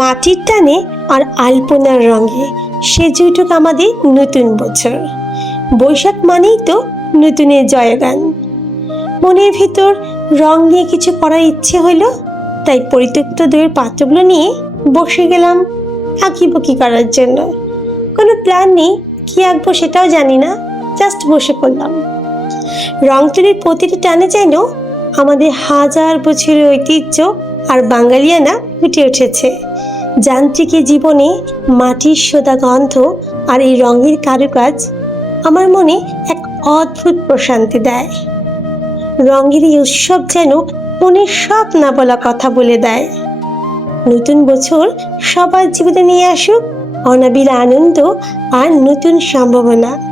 মাটির টানে আর আলপনার রঙে সেজে উঠুক আমাদের নতুন বছর। বৈশাখ মানেই তো নতুনের জয়গান। মনের ভিতর রং নিয়ে কিছু করার ইচ্ছে হইল, তাই পরিত্যক্ত দইয়ের পাত্রগুলো নিয়ে বসে গেলাম আঁকিবুকি করার জন্য। কোনো প্ল্যান নেই, কি আঁকবো সেটাও জানি না, জাস্ট বসে পড়লাম। রং তুলির প্রতিটি টানে যেন আমাদের হাজার বছরের ঐতিহ্য আর বাঙালিয়ানা ফুটে উঠেছে। যান্ত্রিক জীবনে মাটির সোদা গন্ধ আর এই রঙের কারুকাজ আমার মনে এক অদ্ভুত প্রশান্তি দেয়। রঙের এই উৎসব যেন মনের সব না বলা কথা বলে দেয়। নতুন বছর সবার জীবনে নিয়ে আসুক অনাবিল আনন্দ আর নতুন সম্ভাবনা।